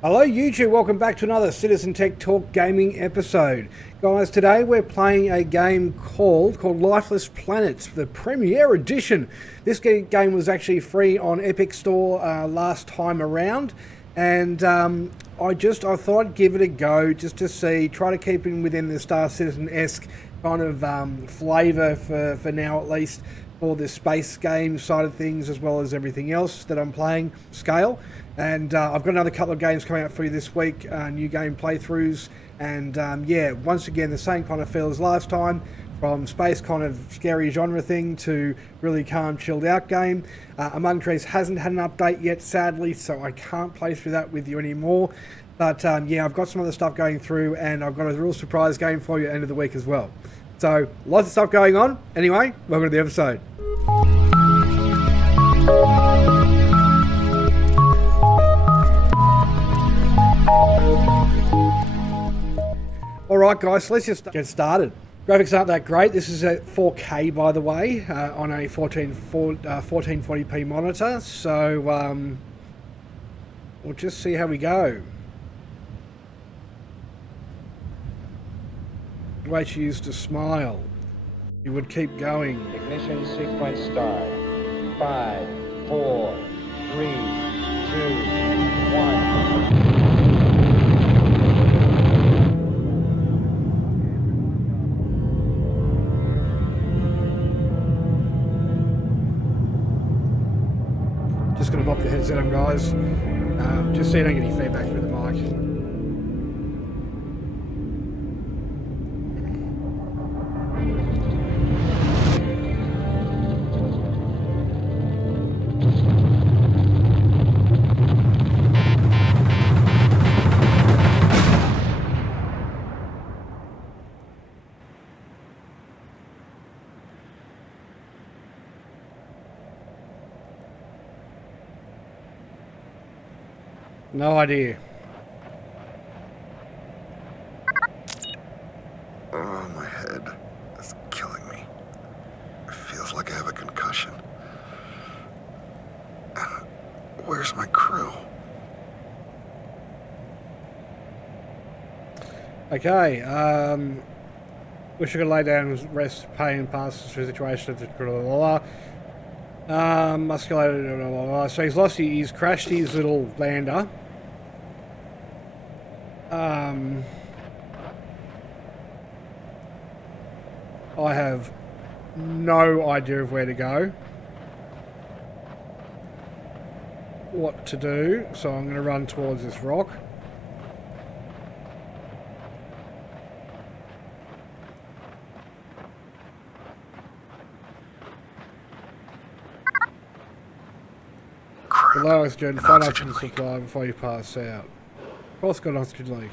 Hello YouTube, welcome back to another Citizen Tech Talk gaming episode. Guys, today we're playing a game called Lifeless Planets, the Premiere Edition. This game was actually free on Epic Store last time around, and I thought I'd give it a go just to see, try to keep it within the Star Citizen-esque kind of flavour for now at least, for the space game side of things as well as everything else that I'm playing scale. And I've got another couple of games coming out for you this week, new game playthroughs, and yeah, once again the same kind of feel as last time, from space kind of scary genre thing to really calm chilled out game. Among Trees hasn't had an update yet sadly, so I can't play through that with you anymore, but yeah, I've got some other stuff going through, and I've got a real surprise game for you at the end of the week as well. So lots of stuff going on. Anyway, welcome to the episode. Alright guys, so let's just get started. Graphics aren't that great. This is at 4K by the way, on a 1440p monitor, so we'll just see how we go. The way she used to smile, you would keep going. Ignition sequence start. 5, 4, 3, 2, 1. Just going to pop the headset on, guys, just so you don't get any feedback through the mic. No idea. Oh, my head is killing me. It feels like I have a concussion. Where's my crew? Okay, wish I could lay down and rest, pain, pass through the situation of the musculated, so he's crashed his little lander. I have no idea of where to go, what to do, so I'm going to run towards this rock. Below oxygen, find oxygen supply before you pass out. Of course, got an oxygen leak.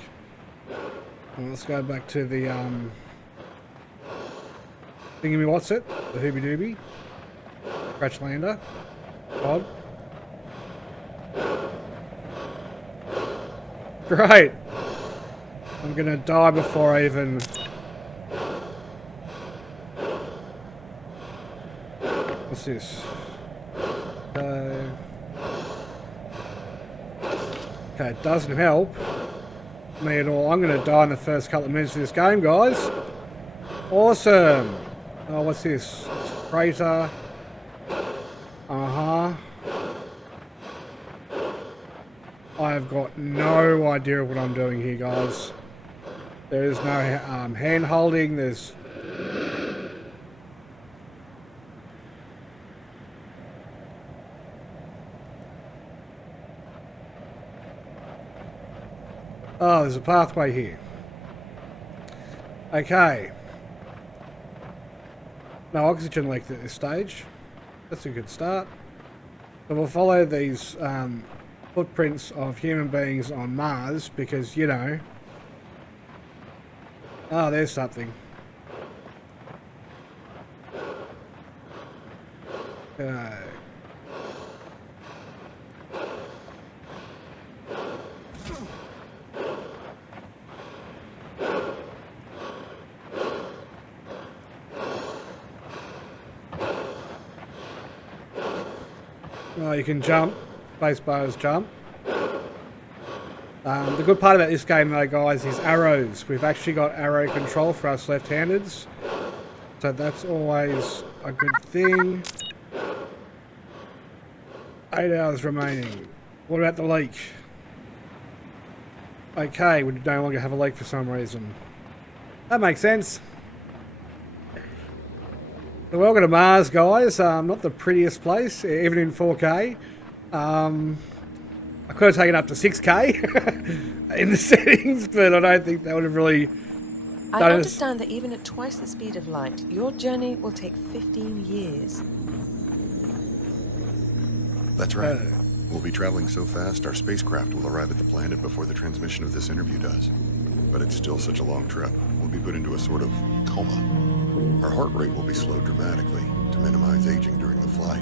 Well, let's go back to the thingy, what's it? The Hooby Dooby. Crash lander. Pod. Great! I'm gonna die before I even... What's this? Okay, it doesn't help me at all. I'm going to die in the first couple of minutes of this game, guys. Awesome. Oh, what's this? Crater. I have got no idea what I'm doing here, guys. There is no hand holding. There's... Oh, there's a pathway here. Okay. No oxygen leak at this stage. That's a good start. So we'll follow these footprints of human beings on Mars because, you know... Oh, there's something. Okay. Oh, you can jump. Space bars jump. The good part about this game though, guys, is arrows. We've actually got arrow control for us left-handeds. So that's always a good thing. 8 hours remaining. What about the leak? Okay, we no longer have a leak for some reason. That makes sense. So welcome to Mars, guys. Not the prettiest place, even in 4K. I could have taken up to 6K in the settings, but I don't think that would have really... I understand that even at twice the speed of light, your journey will take 15 years. That's right. We'll be traveling so fast, our spacecraft will arrive at the planet before the transmission of this interview does. But it's still such a long trip. We'll be put into a sort of coma. Our heart rate will be slowed dramatically to minimize aging during the flight.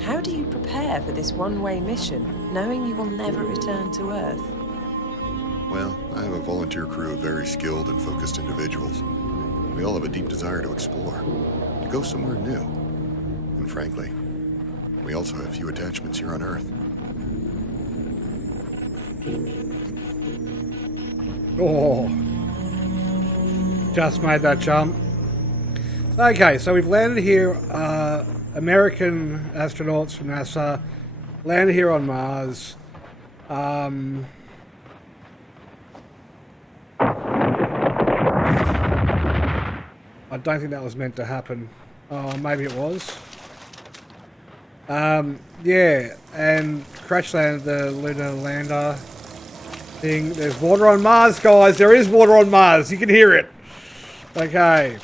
How do you prepare for this one-way mission, knowing you will never return to Earth? Well, I have a volunteer crew of very skilled and focused individuals. We all have a deep desire to explore, to go somewhere new. And frankly, we also have few attachments here on Earth. Oh, just made that jump. Okay, so we've landed here. American astronauts from NASA landed here on Mars. I don't think that was meant to happen. Oh, maybe it was. Yeah, and crash landed the lunar lander thing. There's water on Mars, guys. There is water on Mars. You can hear it. Okay.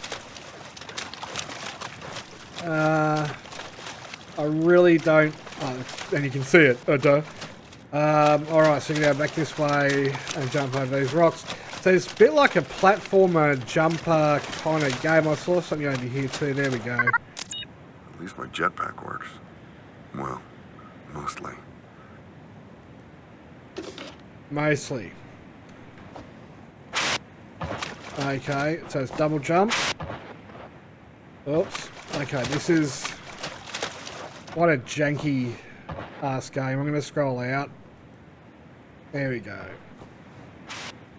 I really don't... Oh, and you can see it. Alright, so go back this way and jump over these rocks. So it's a bit like a platformer jumper kind of game. I saw something over here too. There we go. At least my jetpack works. Well, mostly. Mostly. Okay, so it's double jump. Oops. Okay, this is... What a janky ass game. I'm going to scroll out. There we go.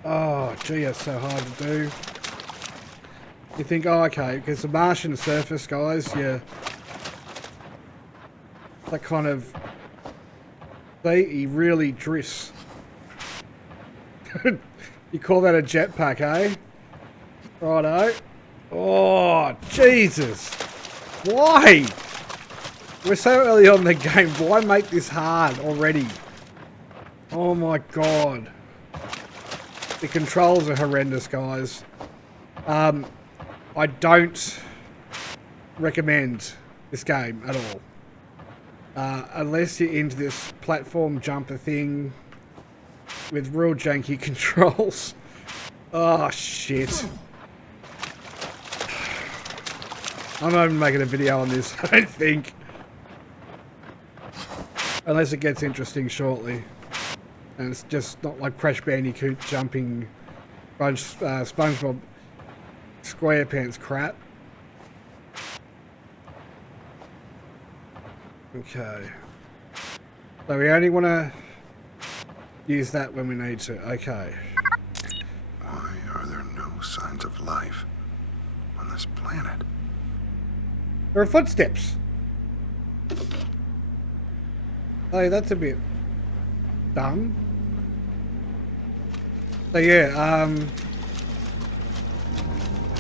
Oh, gee, it's so hard to do. You think, oh, okay, because the Martian surface, guys, yeah. That kind of... See, he really drifts. You call that a jetpack, eh? Righto. Oh, Jesus. Why? We're so early on in the game. Why make this hard already? Oh my God. The controls are horrendous, guys. I don't recommend this game at all. Unless you're into this platform jumper thing with real janky controls. Oh, shit. I'm not even making a video on this, I don't think. Unless it gets interesting shortly. And it's just not like Crash Bandicoot jumping SpongeBob SquarePants crap. Okay. So we only want to use that when we need to. Okay. Why are there no signs of life on this planet? There are footsteps. Oh, that's a bit dumb. So yeah,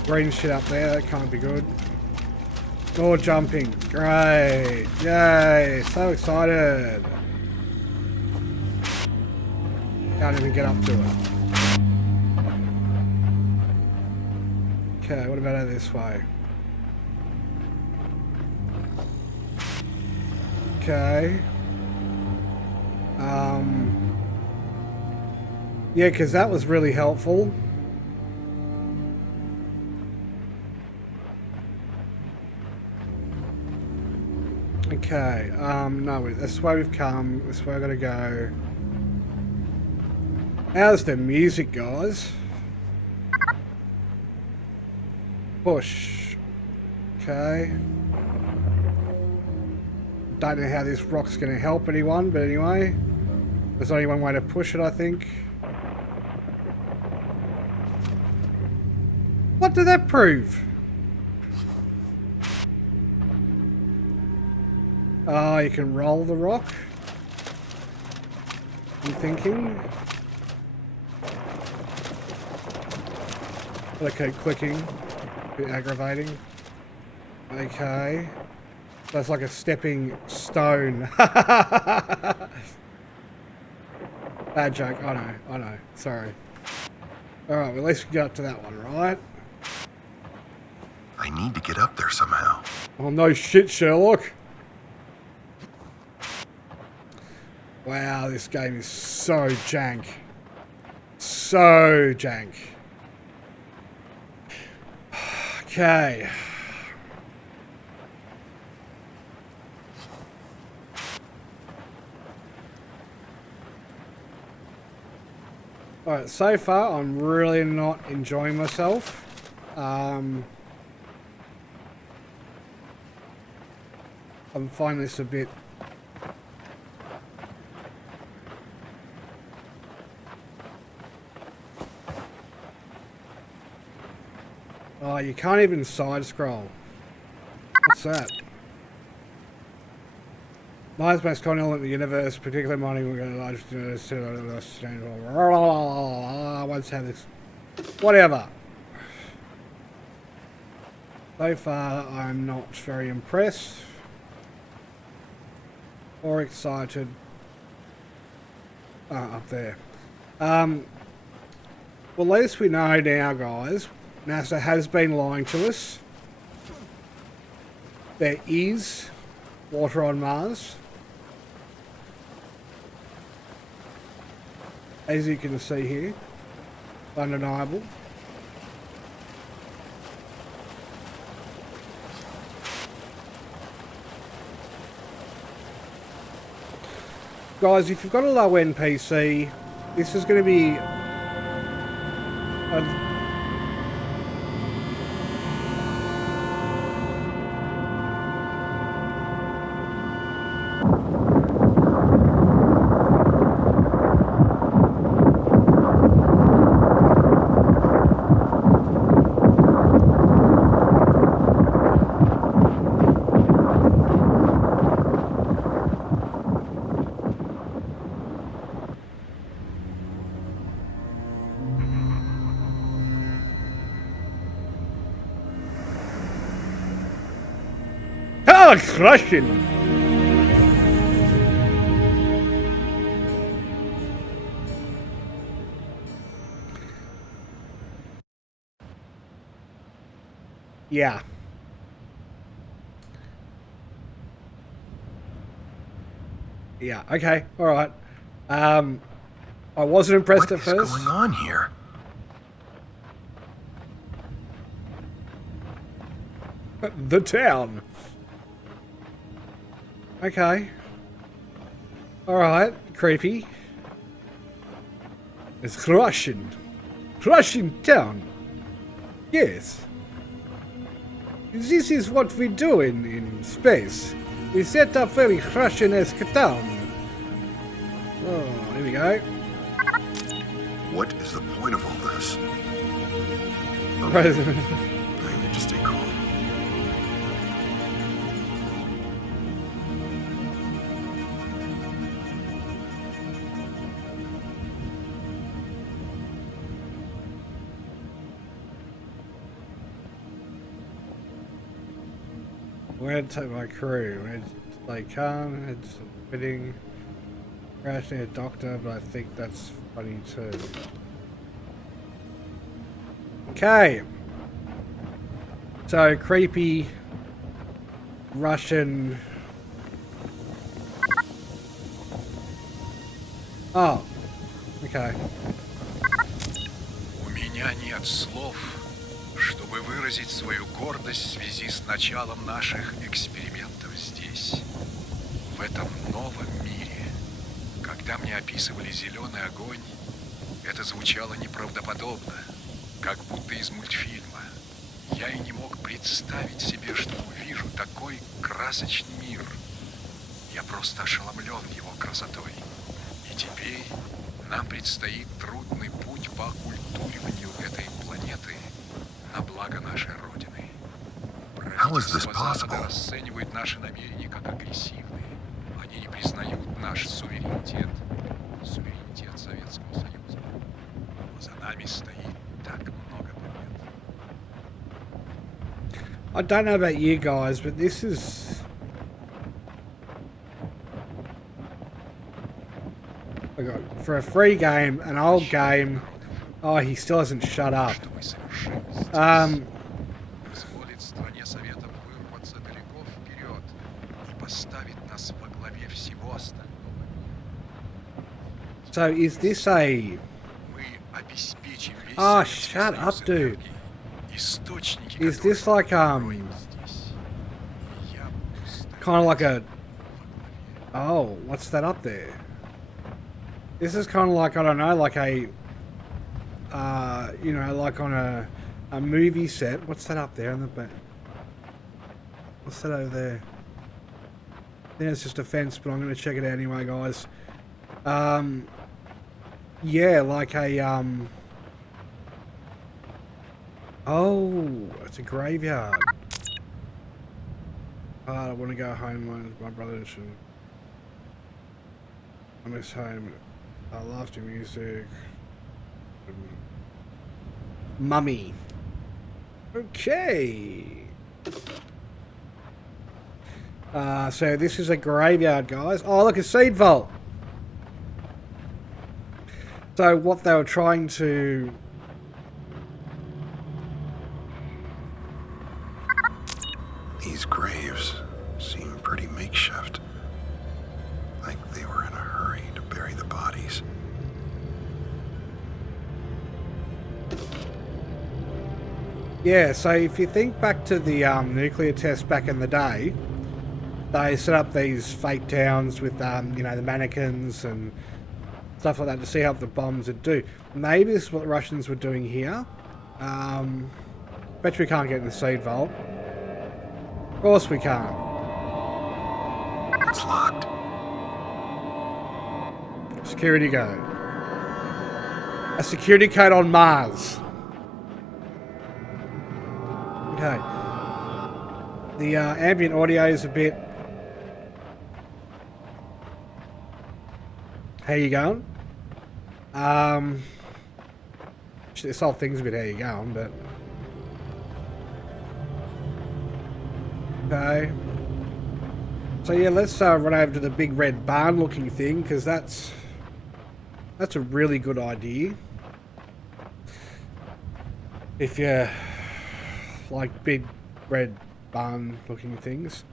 green shit up there, that can't be good. More jumping, great, yay, so excited. Can't even get up to it. Okay, what about over this way? Okay. Yeah, because that was really helpful. Okay, no, this way we've come, this way I gotta go. How's the music, guys? Push. Okay. Don't know how this rock's gonna help anyone, but anyway. There's only one way to push it, I think. What did that prove? Oh, you can roll the rock. I'm thinking. Okay, clicking. A bit aggravating. Okay. That's like a stepping stone. Bad joke. I know. Sorry. Alright, well, at least we got up to that one, right? I need to get up there somehow. Oh, no shit, Sherlock. Wow, this game is so jank. So jank. Okay. Alright, so far I'm really not enjoying myself. I'm finding this a bit... Oh, you can't even side scroll. What's that? Mine's most common element in the universe, particularly mining, we're going to once have this. Whatever. So far, I'm not very impressed or excited. Up there. Well, at least we know now, guys. NASA has been lying to us. There is water on Mars. As you can see here, undeniable. Guys, if you've got a low-end PC, this is going to be a crushing. Yeah. Yeah, okay, alright. I wasn't impressed at first. What is going on here? The town. Okay. Alright, creepy. It's crushing. Crushing town. Yes. This is what we do in space. We set up very crushing-esque town. Oh, here we go. What is the point of all this? President. I need to stay calm. Where to take my crew? Where'd they come? It's fitting. Crashing a doctor, but I think that's funny too. Okay. So creepy Russian. Oh. Okay. У меня нет слов, чтобы выразить свою гордость в связи с началом наших экспериментов здесь, в этом новом мире. Когда мне описывали зеленый огонь, это звучало неправдоподобно, как будто из мультфильма. Я и не мог представить себе, что увижу такой красочный мир. Я просто ошеломлен его красотой. И теперь нам предстоит трудный путь по оккультуриванию этой планеты на благо нашей Родины. How is this Правительства Запада possible? расценивают наши намерения как агрессивные. Они не признают наш суверенитет, суверенитет Советского Союза. Но за нами стоит так много побед. I don't know about you guys, but this is... I got, for a free game, an old game... Oh, he still hasn't shut up. Что мы совершим здесь, позволит стране Советов вырваться далеко вперед и поставить нас во главе всего остального. So is this a... Мы обеспечим весь Oh, Советский shut Союз up, dude. энергией, источники Is которых this like, строим здесь. И я буду стоять kind of like a... во главе. Oh, what's that up there? This is kind of like, I don't know, like a... you know, like on a movie set. What's that up there in the back? What's that over there? I think it's just a fence, but I'm going to check it out anyway, guys. Yeah, like a... Oh, it's a graveyard. I want to go home. My brother should... I miss home. I love your music. Mummy. Okay. So this is a graveyard, guys. Oh, look, a seed vault. So what they were trying to... These graves seem pretty makeshift. Like they were in a hurry to bury the bodies. Yeah, so if you think back to the nuclear test back in the day, they set up these fake towns with, you know, the mannequins and stuff like that to see how the bombs would do. Maybe this is what the Russians were doing here. Bet we can't get in the seed vault. Of course we can't. It's locked. Security code. A security code on Mars. Okay. The ambient audio is a bit... How you going? This whole thing's a bit how you going, but... Okay. So yeah, let's run over to the big red barn looking thing, because that's a really good idea. If you like big red barn looking things.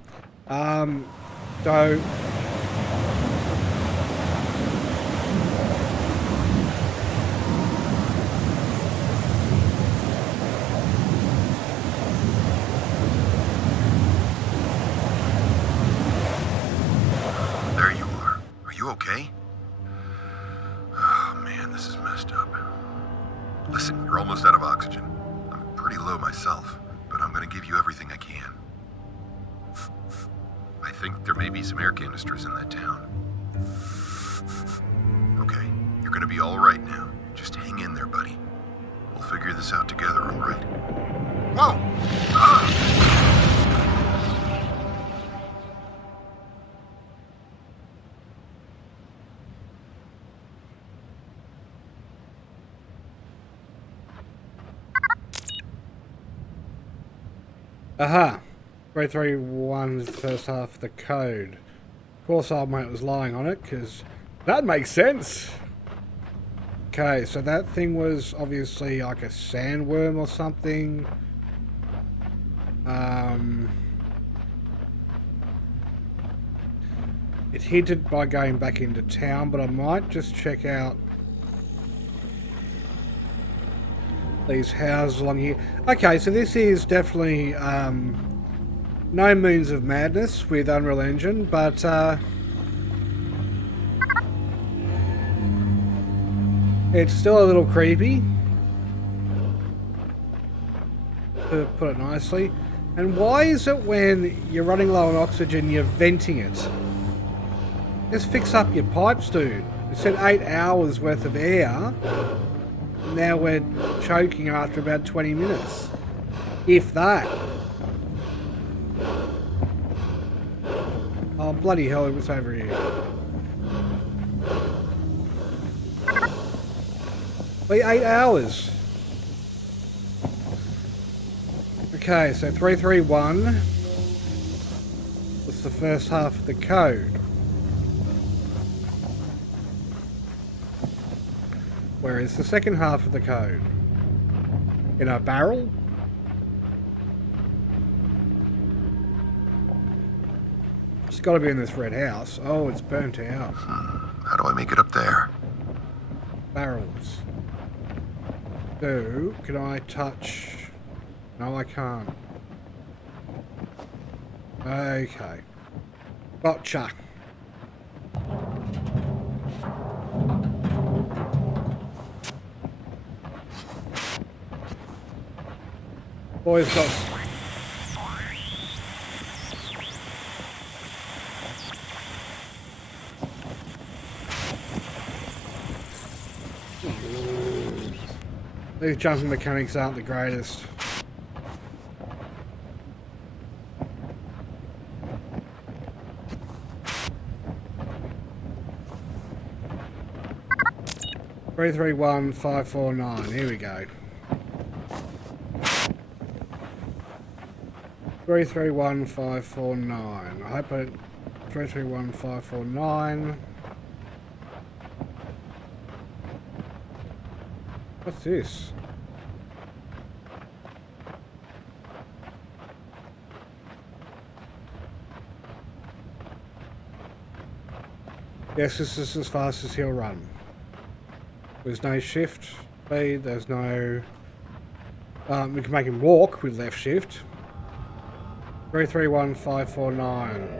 So There you are. Are you okay? Oh man, this is messed up. Listen, you're almost out of oxygen. I'm pretty low myself, but I'm gonna give you everything I can. I think there may be some air canisters in that town. Okay, you're gonna be all right now. Just hang in there, buddy. We'll figure this out together, all right? Whoa! Ah! Aha! 331 is the first half of the code. Of course, old mate was lying on it, because that makes sense. Okay, so that thing was obviously like a sandworm or something. It hinted by going back into town, but I might just check out these houses along here. Okay, so this is definitely no Moons of Madness with Unreal Engine, but it's still a little creepy, to put it nicely. And why is it when you're running low on oxygen, you're venting it? Just fix up your pipes, dude. It said 8 hours worth of air. Now we're choking after about 20 minutes. If that. Oh, bloody hell, it was over here. Wait, 8 hours. Okay, so 331 was the first half of the code. Where is the second half of the code? In a barrel? It's got to be in this red house. Oh, it's burnt out. How do I make it up there? Barrels. So, can I touch... No, I can't. Okay. Gotcha. Boys got... These jumping mechanics aren't the greatest. Three, 3, 1, 5, 4, 9. Here we go. 3, 3, 1, 5, 4, 9. I hope it. 3, 3, 1, 5, 4, 9. What's this? Yes, this is as fast as he'll run. There's no shift speed, there's no... we can make him walk with left shift. 3, 3, 1, 5, 4, 9.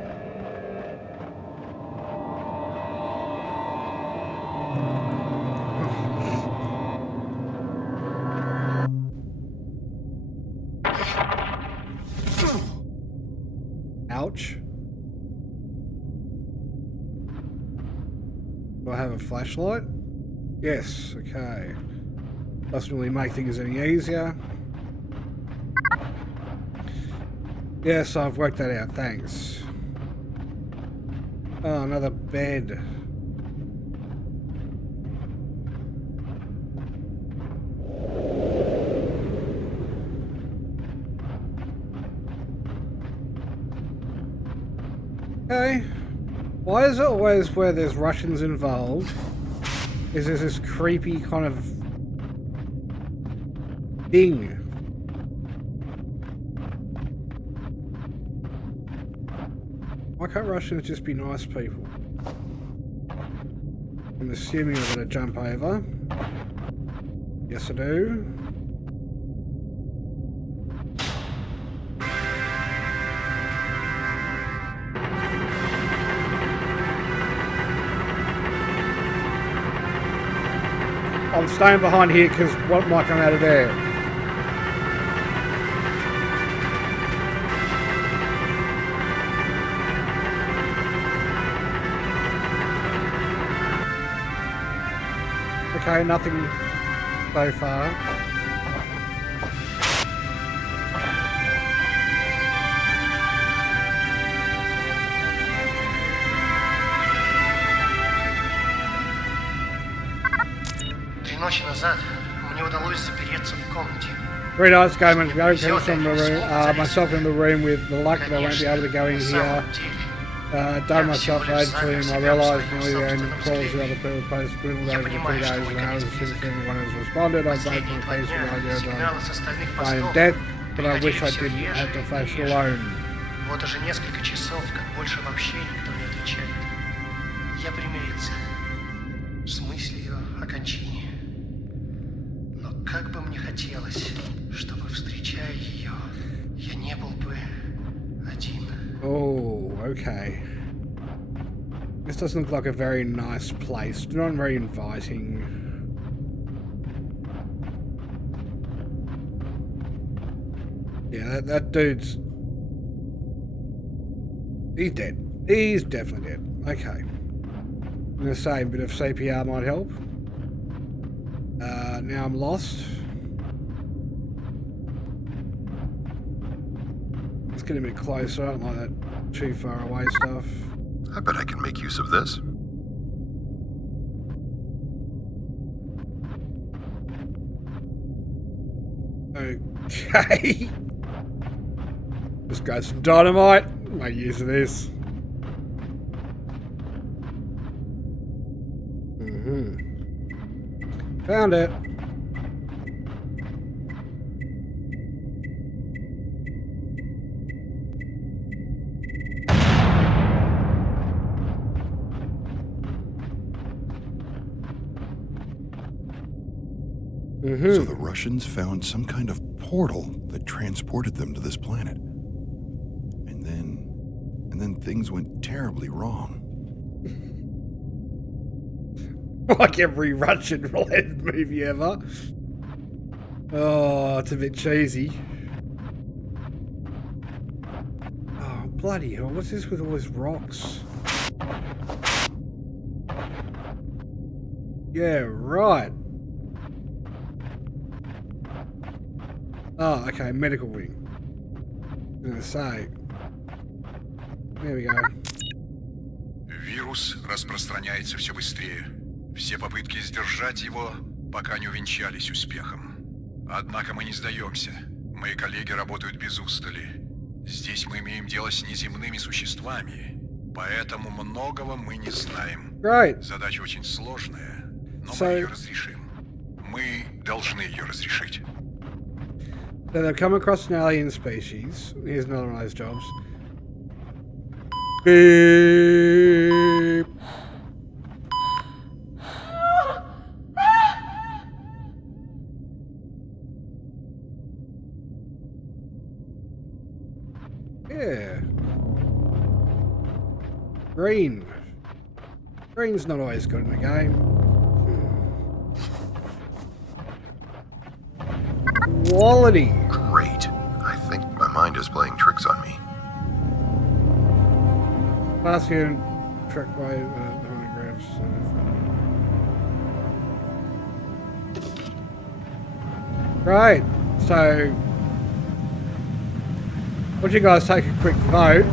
Ouch. Do I have a flashlight? Yes, okay. Doesn't really make things any easier. Yes, I've worked that out, thanks. Oh, another bed. Okay. Why is it always where there's Russians involved? Is there this creepy kind of thing? Why can't Russians just be nice people? I'm assuming I'm going to jump over. Yes, I do. I'm staying behind here because what might come out of there? Okay, nothing so far. Ночи назад мне удалось запереться в комнате. 3 nights ago, I'm going from the room, myself in the room with the luck that I won't be able to go in here. Done myself overtime. I realised nearly the end calls the other people posted scribbled over the 2 days and hours since everyone has responded. I'm both my face with I am dead, but I wish I didn't have to face it alone. Вот уже несколько часов, как больше вообще никто не отвечает. Я примирился с мыслью о кончине. Но как бы мне хотелось, чтобы, встречая ее, я не был бы один. Oh, okay. This doesn't look like a very nice place. Not very inviting. Yeah, that dude's... He's dead. He's definitely dead. Okay. I'm going to say a bit of CPR might help. Now I'm lost. Let's get a bit closer. I don't like that too far away stuff. I bet I can make use of this. Okay. Let's grab some dynamite. Make use of this. Found it. So the Russians found some kind of portal that transported them to this planet. And then things went terribly wrong. Like every Russian-related movie ever. Oh, it's a bit cheesy. Oh, bloody hell. What's this with all these rocks? Yeah, right. Oh, okay, medical wing. I was gonna say. There we go. Вирус распространяется все быстрее. Все попытки сдержать его пока не увенчались успехом. Однако мы не сдаемся. Мои коллеги работают без устали. Здесь мы имеем дело с неземными существами, поэтому многого мы не знаем. Right. Задача очень сложная, но So- мы ее разрешим. Мы должны ее разрешить. So they've come across an alien species. Here's another one of those jobs. Beep. Yeah. Green. Green's not always good in a game. Quality. Great. I think my mind is playing tricks on me. Bastion track by 100 grams. Right. So, would you guys take a quick vote?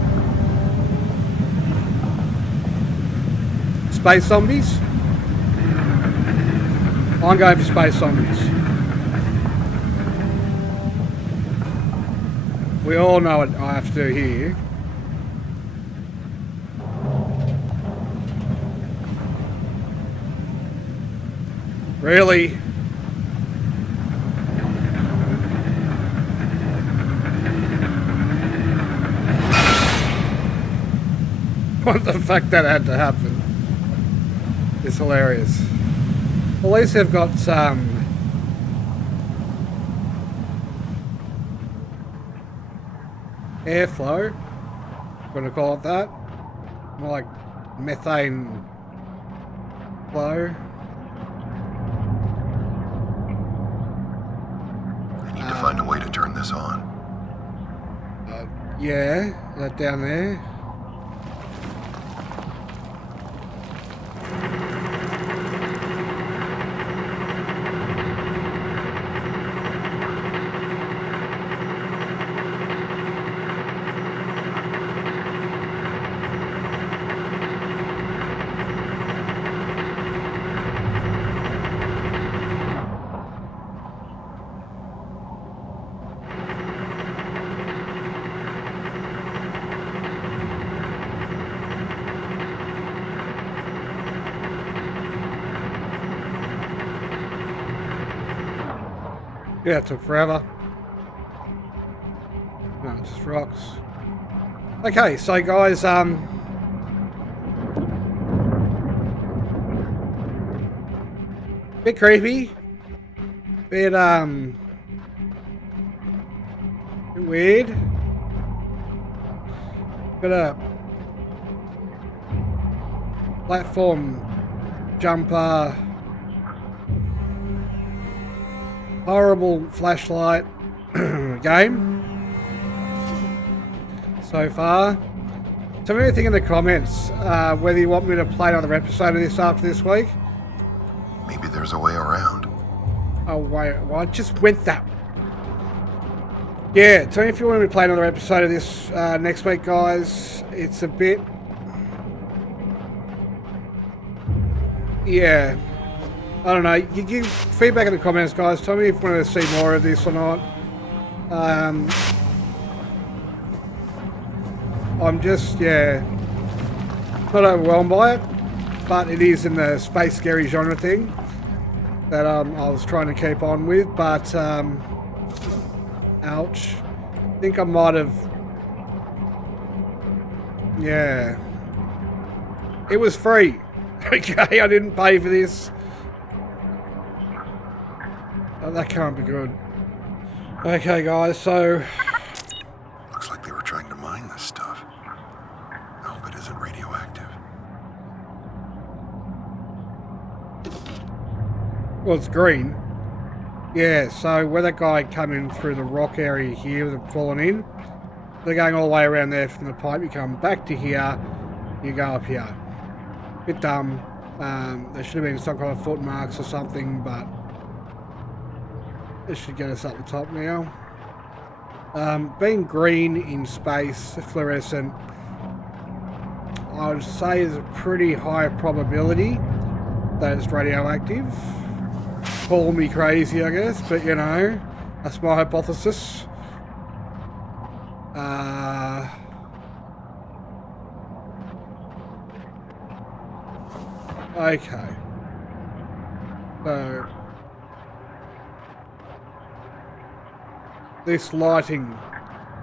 Space zombies? I'm going for space zombies. We all know what I have to do here. Really? What the fuck that had to happen? It's hilarious. At least they've got some airflow. Gonna call it that. More like methane flow. I need to find a way to turn this on. Yeah, that down there. Yeah, it took forever. No, it's just rocks. Okay, so guys, bit creepy. Bit weird. Got a platform jumper. Horrible flashlight game so far. Tell me anything in the comments, whether you want me to play another episode of this after this week. Maybe there's a way around. Oh, wait, well, I just went that. Yeah, tell me if you want me to play another episode of this next week, guys. It's a bit... Yeah. I don't know. You give feedback in the comments, guys. Tell me if you want to see more of this or not. I'm just, yeah, not overwhelmed by it, but it is in the space scary genre thing that I was trying to keep on with, but, ouch. I think I might have, yeah. It was free. Okay, I didn't pay for this. Oh, that can't be good. Okay, guys, so... Looks like they were trying to mine this stuff. I hope it isn't radioactive. Well, it's green. Yeah, so where that guy came in through the rock area here, they've fallen in. They're going all the way around there from the pipe. You come back to here, you go up here. Bit dumb. There should have been some kind of foot marks or something, but this should get us up the top now. Being green in space, fluorescent, I would say is a pretty high probability that it's radioactive. Call me crazy, I guess, but you know, that's my hypothesis. Okay. So this lighting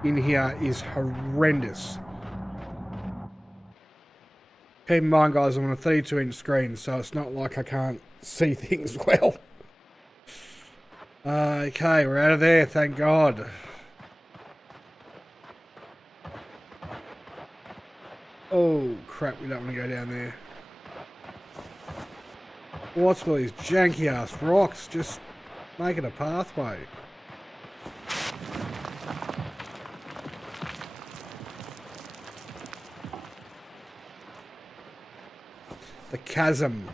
in here is horrendous. Keep in mind, guys, I'm on a 32-inch screen, so it's not like I can't see things well. Okay, we're out of there, thank God. Oh, crap, we don't want to go down there. What's all these janky-ass rocks? Just make it a pathway. The chasm.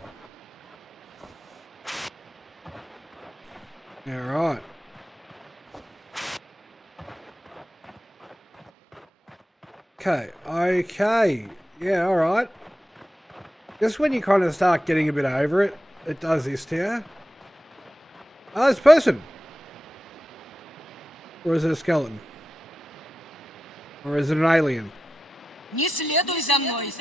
Alright. Okay. Yeah, alright. Just when you kind of start getting a bit over it, it does this to you. Oh, it's a person. Or is it a skeleton? Or is it an alien? Не следуй за мной.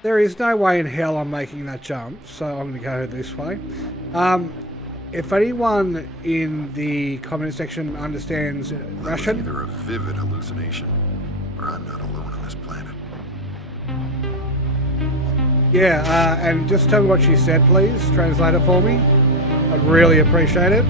There is no way in hell I'm making that jump, so I'm going to go this way. If anyone in the comment section understands Russian... Either a vivid hallucination, or I'm not alone on this planet. Yeah, and just tell me what she said, please. Translate it for me. I'd really appreciate it.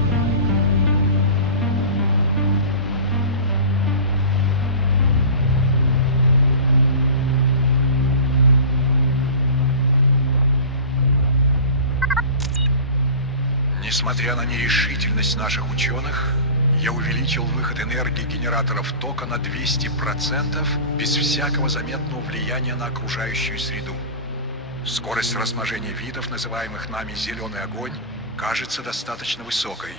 Несмотря на нерешительность наших ученых, я увеличил выход энергии генераторов тока на 200% без всякого заметного влияния на окружающую среду. Скорость размножения видов, называемых нами «зеленый огонь», кажется достаточно высокой,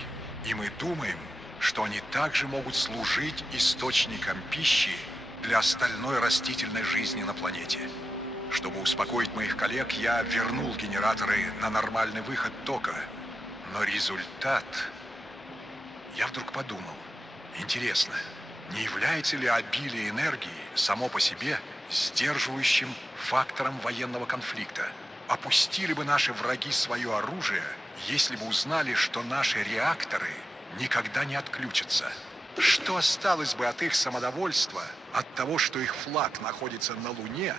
и мы думаем, что они также могут служить источником пищи для остальной растительной жизни на планете. Чтобы успокоить моих коллег, я вернул генераторы на нормальный выход тока. Но результат... Я вдруг подумал, интересно, не является ли обилие энергии само по себе сдерживающим фактором военного конфликта? Опустили бы наши враги свое оружие, если бы узнали, что наши реакторы никогда не отключатся? Что осталось бы от их самодовольства, от того, что их флаг находится на Луне,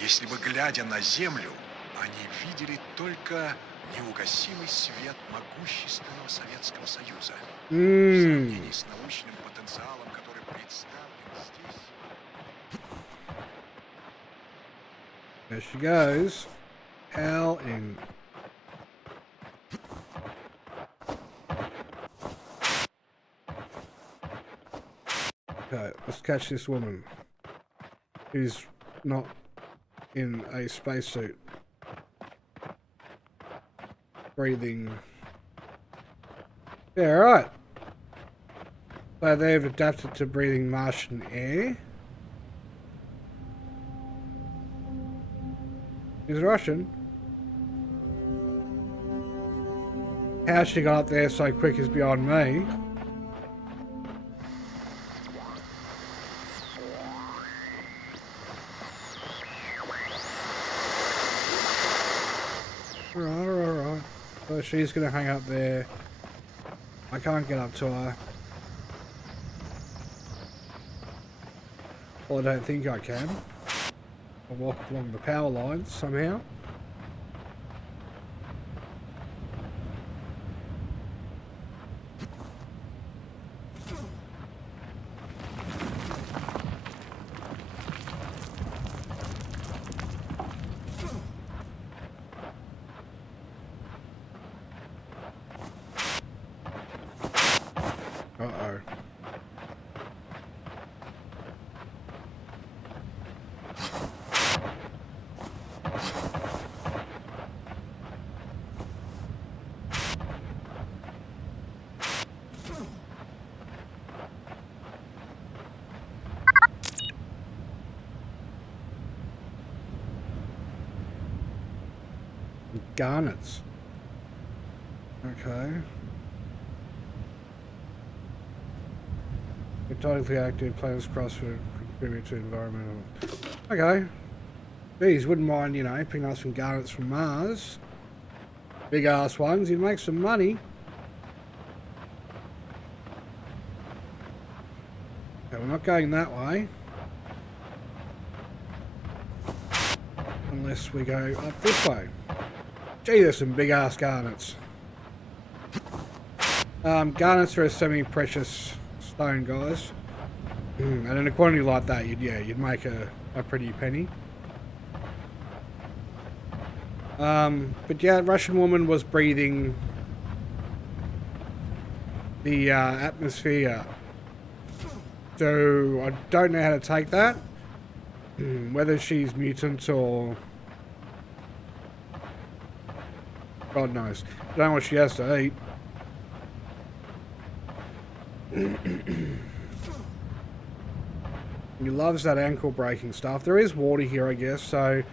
если бы, глядя на Землю, они видели только... неугасимый свет могущественного Советского Союза. В сравнении с научным потенциалом, который представлен здесь... There she goes. Hell in. Okay, let's catch this woman. Who's not in a spacesuit. Breathing. Yeah, right. So they've adapted to breathing Martian air. She's Russian. How she got up there so quick is beyond me. Alright. So she's gonna hang up there. I can't get up to her. Well, I don't think I can. I'll walk along the power lines somehow. Uh-oh. Garnets. Okay. Totally active, planets crossfit, contribute to environmental. Okay. Geez, wouldn't mind, you know, picking up some garnets from Mars. Big ass ones, you'd make some money. Okay, we're not going that way. Unless we go up this way. Gee, there's some big ass garnets. Garnets are a semi-precious stone, guys. And in a quantity like that, you'd make a pretty penny. But yeah, Russian woman was breathing the atmosphere. So I don't know how to take that. Whether she's mutant or God knows. I don't know what she has to eat. He loves that ankle breaking stuff. There is water here, I guess, so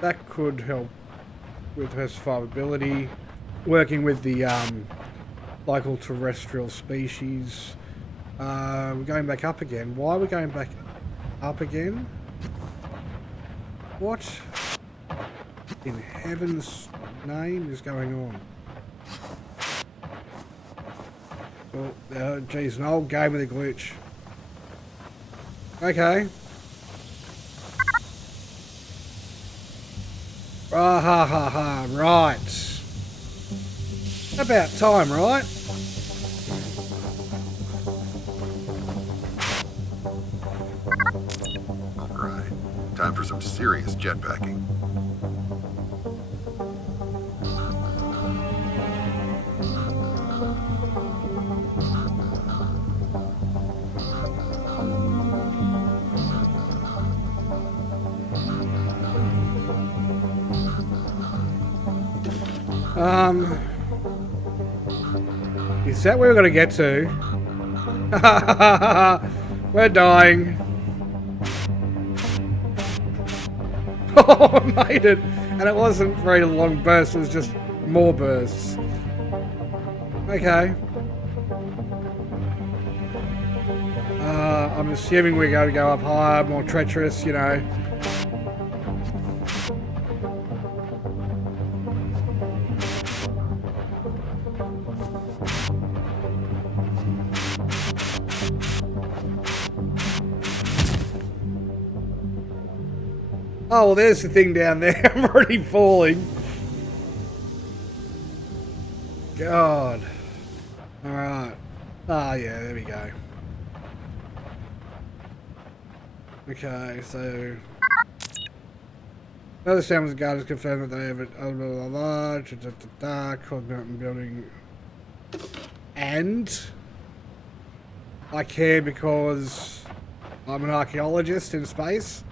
that could help with her survivability. Working with the local terrestrial species. We're going back up again. Why are we going back up again? What in heaven's name is going on? Oh, geez, an old game with a glitch. Okay. Ah ha ha ha, right. About time, right? Alright, time for some serious jetpacking. Is that where we're going to get to? We're dying. Oh, I made it. And it wasn't very long bursts, it was just more bursts. Okay. I'm assuming we're going to go up higher, more treacherous, you know. Oh, well, there's the thing down there. I'm already falling. God. Alright. Ah, yeah, there we go. Okay, so... Other Sam's guards confirm that they have a cognate building. And I care because I'm an archaeologist in space.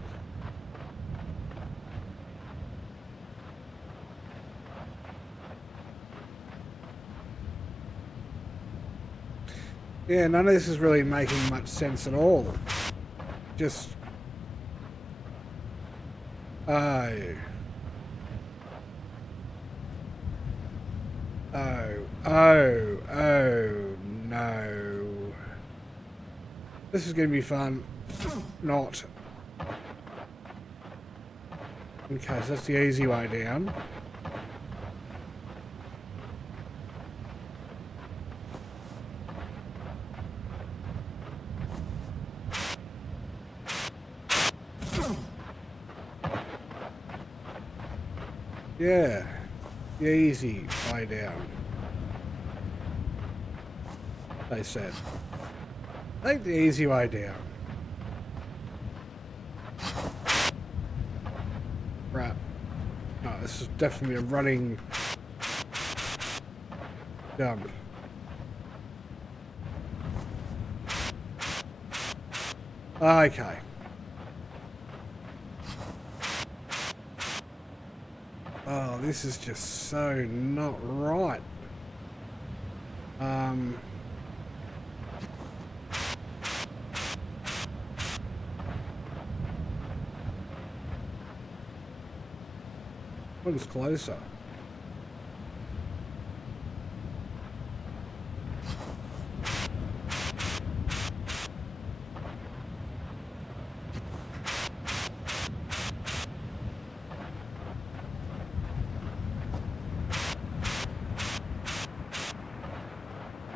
Yeah, none of this is really making much sense at all. Just... Oh. Oh, no. This is going to be fun. Not. Okay, so that's the easy way down. Yeah, the easy way down. They said. Take the easy way down. Right. No, this is definitely a running jump. Okay. Oh, this is just so not right. One's closer.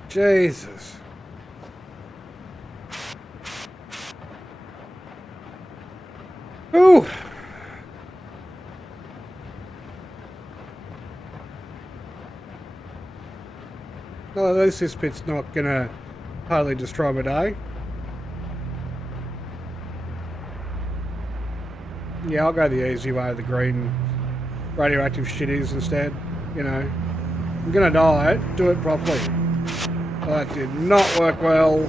Jesus. Ooh. Well, at least this bit's not gonna totally destroy my day. Yeah, I'll go the easy way of the green radioactive shitties instead. You know, I'm gonna die. Do it properly. That did not work well.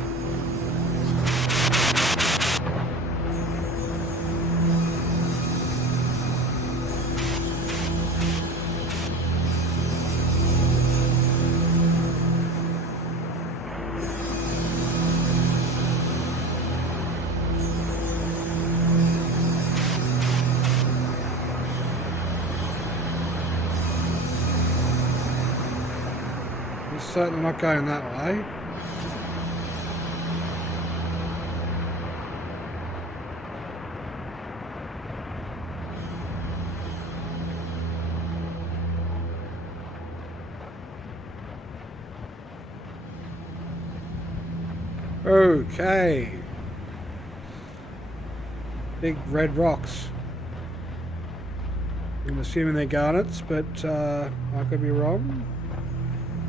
Certainly not going that way. Okay. Big red rocks. I'm assuming they're garnets, but I could be wrong.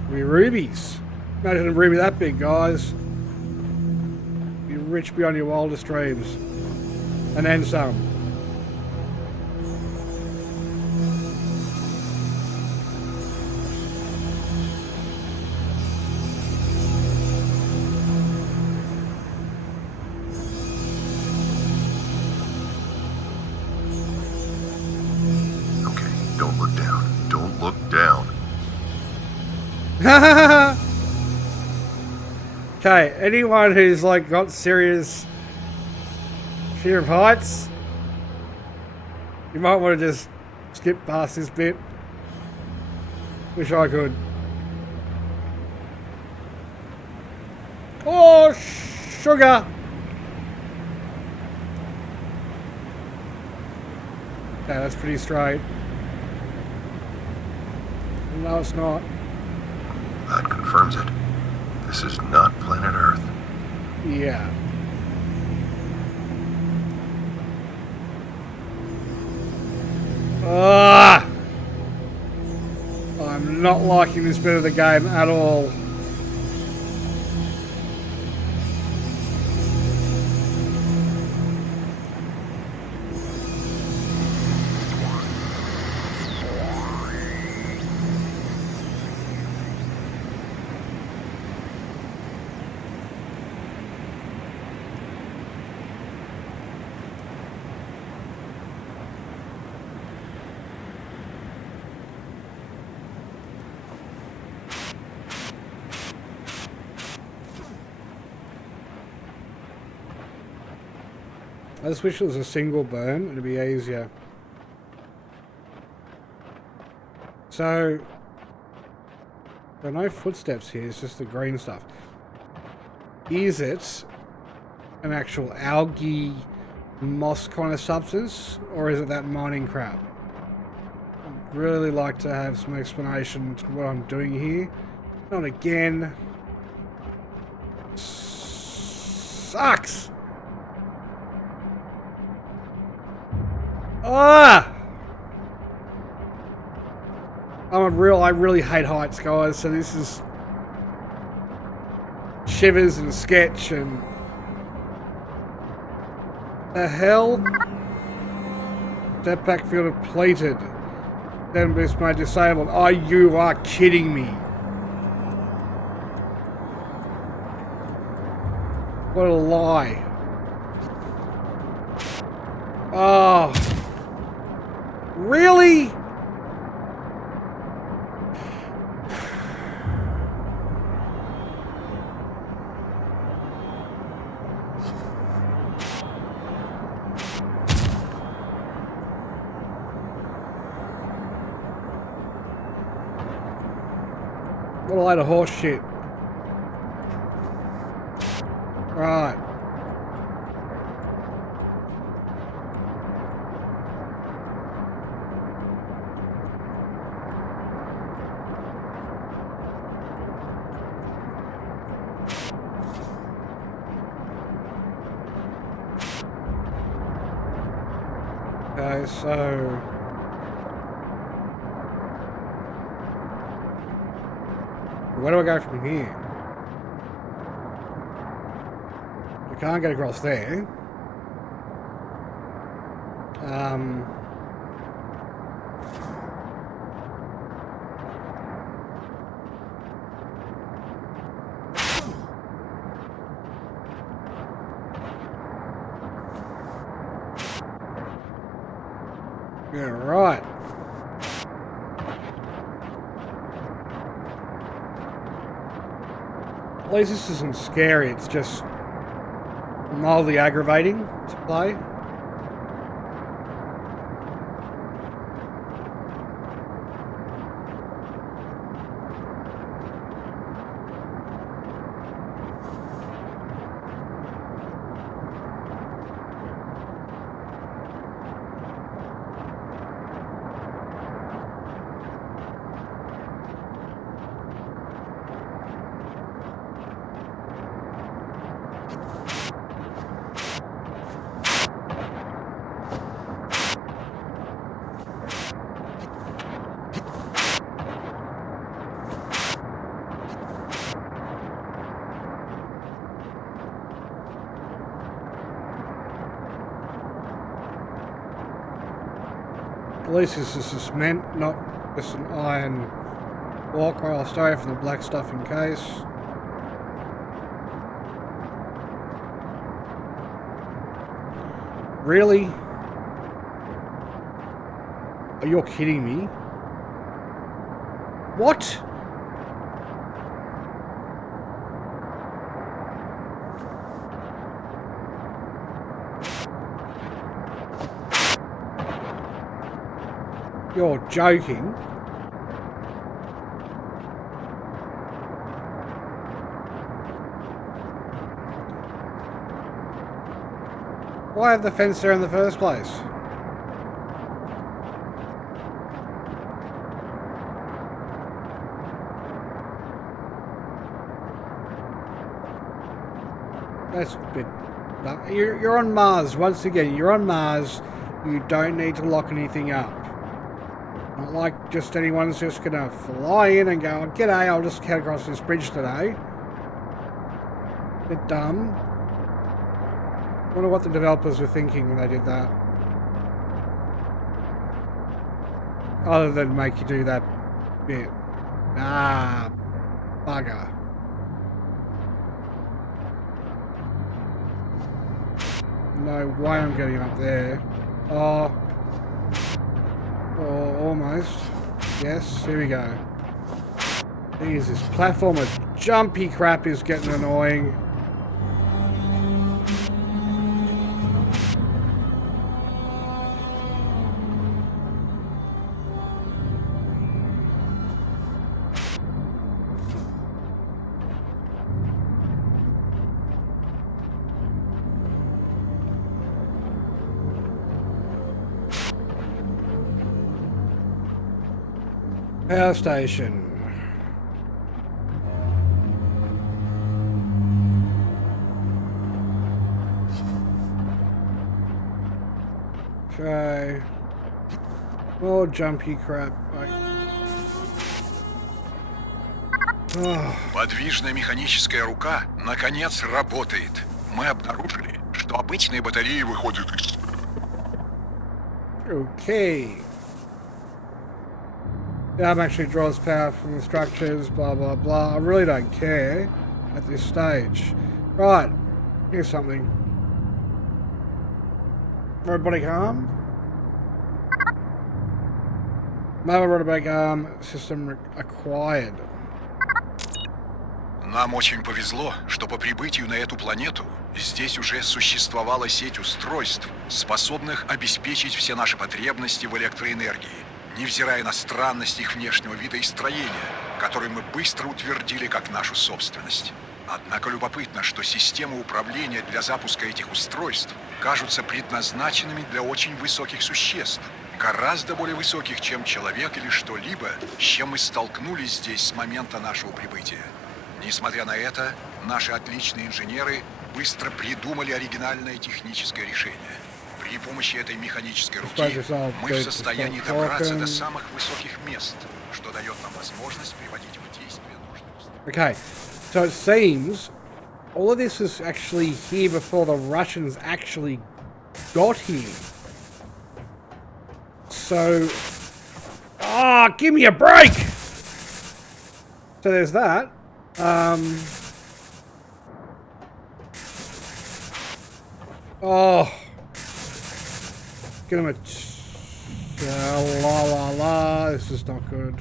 Be rubies. Imagine a ruby that big, guys. Be rich beyond your wildest dreams. And then some. Okay, don't look down. Don't look down. Okay, anyone who's like got serious fear of heights, you might want to just skip past this bit. Wish I could. Oh, sugar! Okay, that's pretty straight. No, it's not. That confirms it. This is not planet Earth. Yeah. Ah! I'm not liking this bit of the game at all. I just wish it was a single burn. It'd be easier. So, there are no footsteps here. It's just the green stuff. Is it an actual algae moss kind of substance, or is it that mining crap? I'd really like to have some explanation to what I'm doing here. Not again. Sucks. Ah! I really hate heights, guys, so this is shivers and sketch and the hell? Jetpack field depleted. Then boost mode disabled. Oh, you are kidding me. What a lie. Oh. Really? What a load of horse shit. Right. Okay, so where do I go from here? I can't get across there. Yeah, right. At least this isn't scary, it's just mildly aggravating to play. At least this is cement, not just an iron block. I'll stay away from the black stuff in case. Really? Are you kidding me? What? You're joking. Why have the fence there in the first place? That's a bit... You're on Mars, once again. You're on Mars. You don't need to lock anything up. Not like just anyone's just gonna fly in and go, g'day, I'll just head across this bridge today. Bit dumb. Wonder what the developers were thinking when they did that. Other than make you do that bit. Ah, bugger. No way I'm getting up there. Oh, almost. Yes, here we go. Jeez, this platformer jumpy crap is getting annoying. Power station. Okay. More jumpy crap. Подвижная механическая рука наконец работает. Мы обнаружили, что обычные батареи выходят из... Okay. The arm actually draws power from the structures, blah blah blah. I really don't care at this stage. Right, here's something. Robotic arm. Mobile robotic arm system acquired. Нам очень повезло, что по прибытию на эту планету здесь уже существовала сеть устройств, способных обеспечить все наши потребности в электроэнергии, невзирая на странность их внешнего вида и строения, которые мы быстро утвердили как нашу собственность. Однако любопытно, что системы управления для запуска этих устройств кажутся предназначенными для очень высоких существ, гораздо более высоких, чем человек или что-либо, с чем мы столкнулись здесь с момента нашего прибытия. Несмотря на это, наши отличные инженеры быстро придумали оригинальное техническое решение. При помощи этой механической руки мы в состоянии добраться до самых высоких мест, что дает нам возможность приводить в действие нужные устройства. Okay, so it seems all of this is actually here before the Russians actually got here. So, give me a break! So there's that. Get him a la la la. This is not good.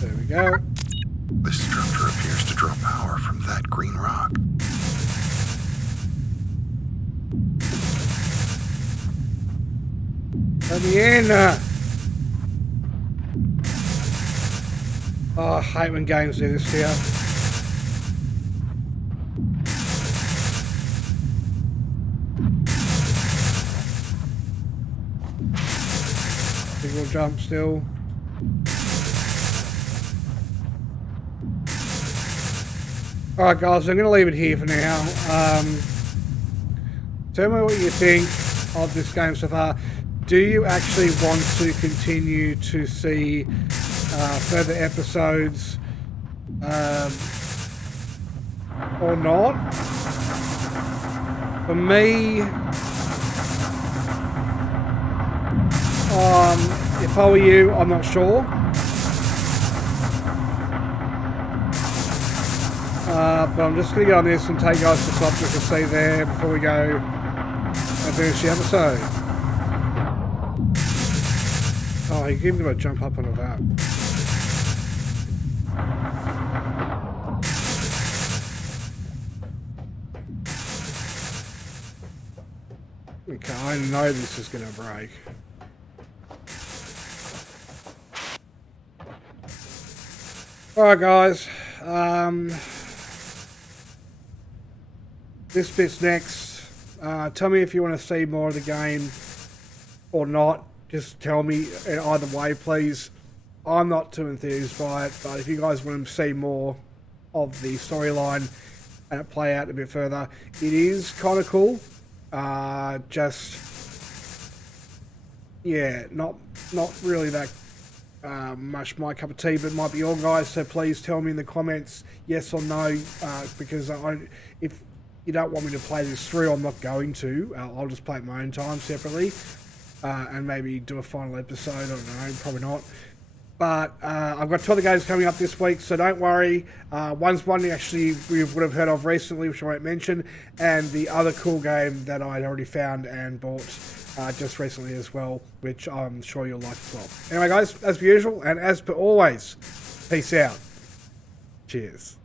There we go. This structure appears to draw power from that green rock. Let me in. Oh, I hate when games do this here. Single jump still. Alright guys, I'm going to leave it here for now. Tell me what you think of this game so far. Do you actually want to continue to see further episodes or not? For me, if I were you, I'm not sure. But I'm just going to get on this and take you guys to something to see there before we go and finish the episode. Oh, he gave me a jump up onto that. Okay, I know this is going to break. Alright guys, this bit's next. Tell me if you want to see more of the game or not. Just tell me in either way, please. I'm not too enthused by it, but if you guys want to see more of the storyline and it play out a bit further, it is kind of cool. Just, yeah, not really that much my cup of tea, but it might be your guys. So please tell me in the comments yes or no, because if you don't want me to play this through, I'm not going to. I'll just play it my own time separately. And maybe do a final episode, I don't know, probably not. But I've got 2 other games coming up this week, so don't worry. One's one actually we would have heard of recently, which I won't mention, and the other cool game that I'd already found and bought just recently as well, which I'm sure you'll like as well. Anyway guys, as per usual, and as per always, peace out. Cheers.